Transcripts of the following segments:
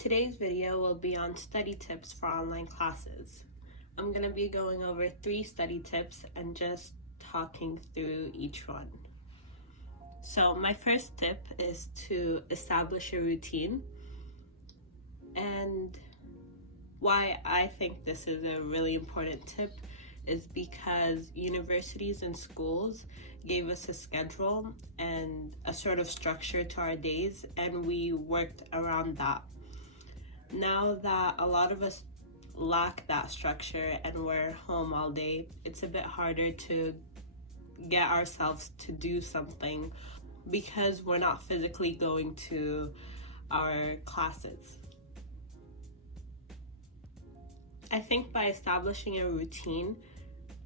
Today's video will be on study tips for online classes. I'm going to be going over 3 study tips and just talking through each one. So my first tip is to establish a routine. And why I think this is a really important tip is because universities and schools gave us a schedule and a sort of structure to our days, and we worked around that. Now that a lot of us lack that structure and we're home all day, it's a bit harder to get ourselves to do something because we're not physically going to our classes. I think by establishing a routine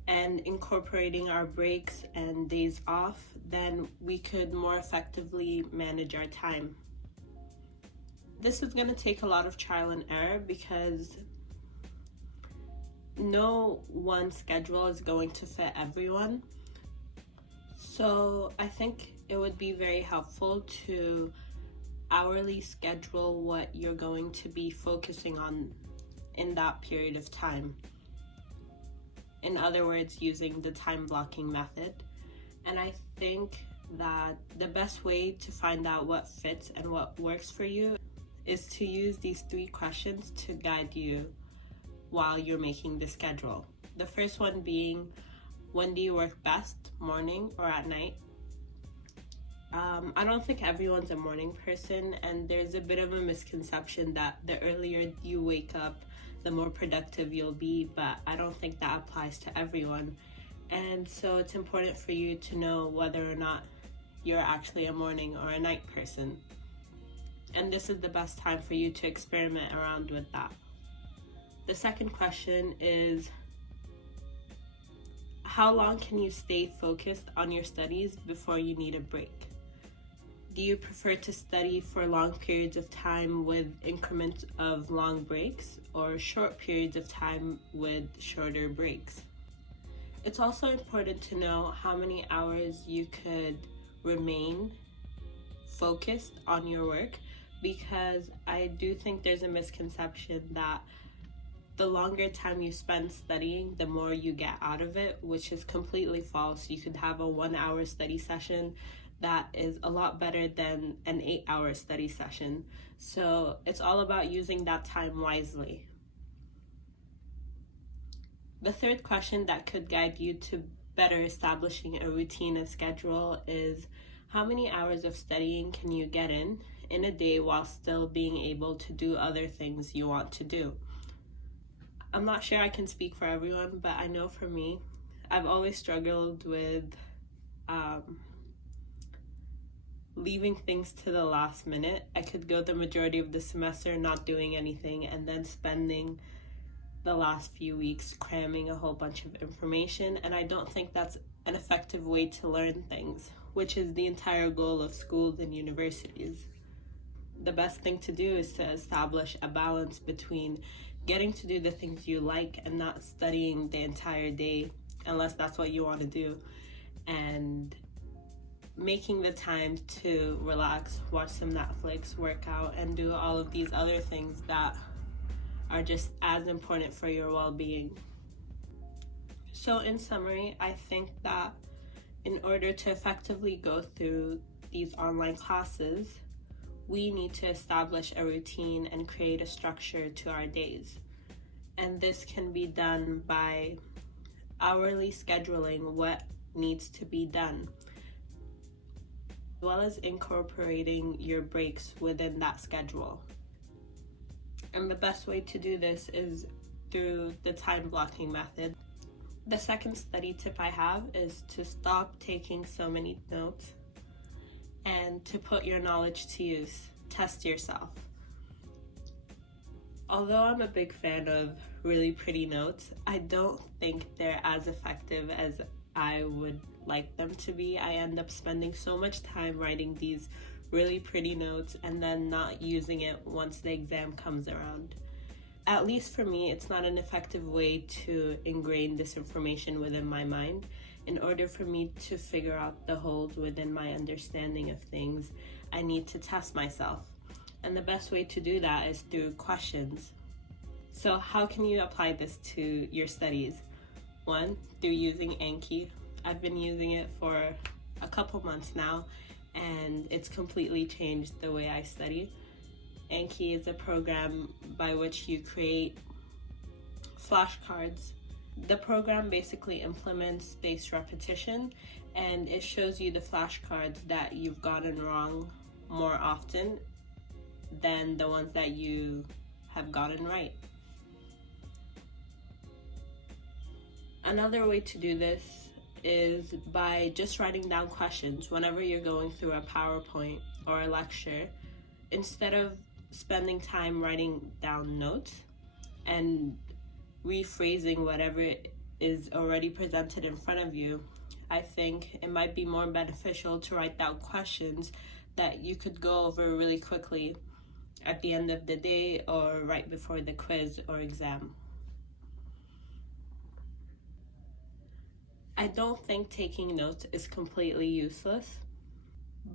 and incorporating our breaks and days off, then we could more effectively manage our time. This is going to take a lot of trial and error because no one schedule is going to fit everyone. So I think it would be very helpful to hourly schedule what you're going to be focusing on in that period of time. In other words, using the time blocking method. And I think that the best way to find out what fits and what works for you is to use these 3 questions to guide you while you're making the schedule. The first one being, when do you work best, morning or at night? I don't think everyone's a morning person, and there's a bit of a misconception that the earlier you wake up, the more productive you'll be, but I don't think that applies to everyone. And so it's important for you to know whether or not you're actually a morning or a night person. And this is the best time for you to experiment around with that. The second question is, how long can you stay focused on your studies before you need a break? Do you prefer to study for long periods of time with increments of long breaks, or short periods of time with shorter breaks? It's also important to know how many hours you could remain focused on your work, because I do think there's a misconception that the longer time you spend studying, the more you get out of it, which is completely false. You could have a 1-hour study session that is a lot better than an 8-hour study session. So it's all about using that time wisely. The third question that could guide you to better establishing a routine and schedule is, how many hours of studying can you get in a day while still being able to do other things you want to do? I'm not sure I can speak for everyone, but I know for me, I've always struggled with leaving things to the last minute. I could go the majority of the semester not doing anything and then spending the last few weeks cramming a whole bunch of information, and I don't think that's an effective way to learn things, which is the entire goal of schools and universities. The best thing to do is to establish a balance between getting to do the things you like and not studying the entire day, unless that's what you want to do, and making the time to relax, watch some Netflix, work out, and do all of these other things that are just as important for your well-being. So in summary, I think that in order to effectively go through these online classes, we need to establish a routine and create a structure to our days. And this can be done by hourly scheduling what needs to be done, as well as incorporating your breaks within that schedule. And the best way to do this is through the time blocking method. The second study tip I have is to stop taking so many notes and to put your knowledge to use. Test yourself. Although I'm a big fan of really pretty notes, I don't think they're as effective as I would like them to be. I end up spending so much time writing these really pretty notes and then not using it once the exam comes around. At least for me, it's not an effective way to ingrain this information within my mind. In order for me to figure out the holes within my understanding of things, I need to test myself. And the best way to do that is through questions. So how can you apply this to your studies? One, through using Anki. I've been using it for a couple months now, and it's completely changed the way I study. Anki is a program by which you create flashcards. The program basically implements spaced repetition, and it shows you the flashcards that you've gotten wrong more often than the ones that you have gotten right. Another way to do this is by just writing down questions whenever you're going through a PowerPoint or a lecture. Instead of spending time writing down notes and rephrasing whatever is already presented in front of you, I think it might be more beneficial to write down questions that you could go over really quickly at the end of the day or right before the quiz or exam. I don't think taking notes is completely useless,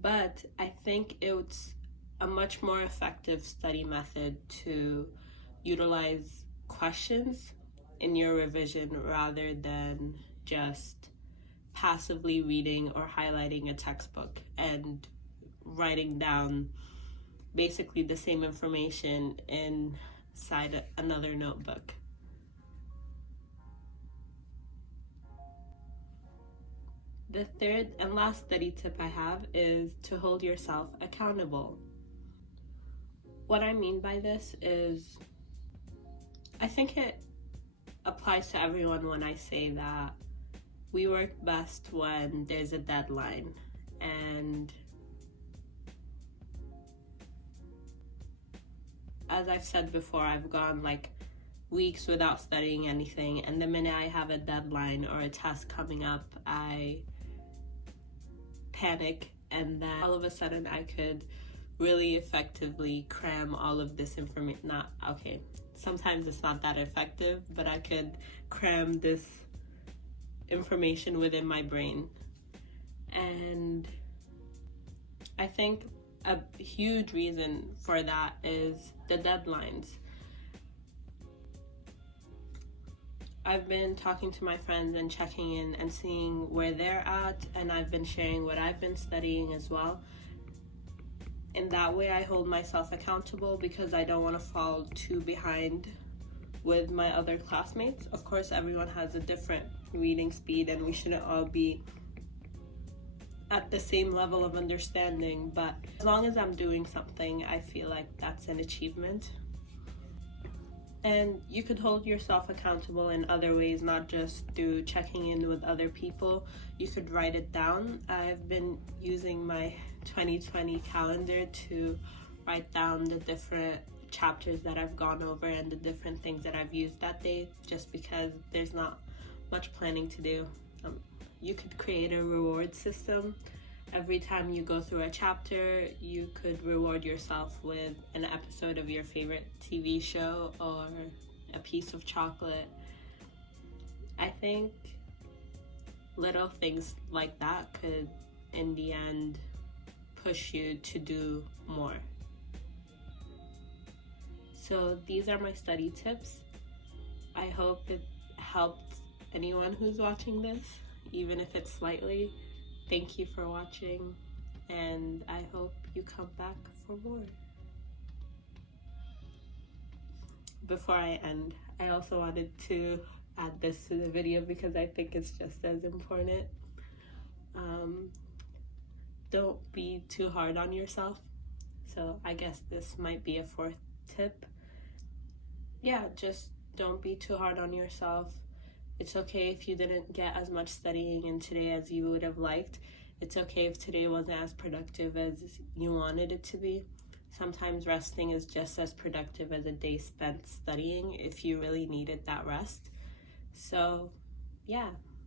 but I think it's a much more effective study method to utilize questions in your revision rather than just passively reading or highlighting a textbook and writing down basically the same information inside another notebook. The third and last study tip I have is to hold yourself accountable. What I mean by this is, I think it applies to everyone when I say that we work best when there's a deadline. And as I've said before, I've gone like weeks without studying anything, and the minute I have a deadline or a test coming up, I panic, and then all of a sudden I could really effectively cram all of this information. Sometimes it's not that effective, but I could cram this information within my brain. And I think a huge reason for that is the deadlines. I've been talking to my friends and checking in and seeing where they're at, and I've been sharing what I've been studying as well. In that way, I hold myself accountable because I don't want to fall too behind with my other classmates. Of course, everyone has a different reading speed, and we shouldn't all be at the same level of understanding, but as long as I'm doing something, I feel like that's an achievement. And you could hold yourself accountable in other ways, not just through checking in with other people. You could write it down. I've been using my 2020 calendar to write down the different chapters that I've gone over and the different things that I've used that day, just because there's not much planning to do. You could create a reward system. Every time you go through a chapter, you could reward yourself with an episode of your favorite TV show or a piece of chocolate. I think little things like that could, in the end, push you to do more. So these are my study tips. I hope it helped anyone who's watching this, even if it's slightly. Thank you for watching, and I hope you come back for more. Before I end, I also wanted to add this to the video because I think it's just as important. Don't be too hard on yourself. So I guess this might be a fourth tip. Yeah, just don't be too hard on yourself. It's okay if you didn't get as much studying in today as you would have liked. It's okay if today wasn't as productive as you wanted it to be. Sometimes resting is just as productive as a day spent studying if you really needed that rest. So, yeah.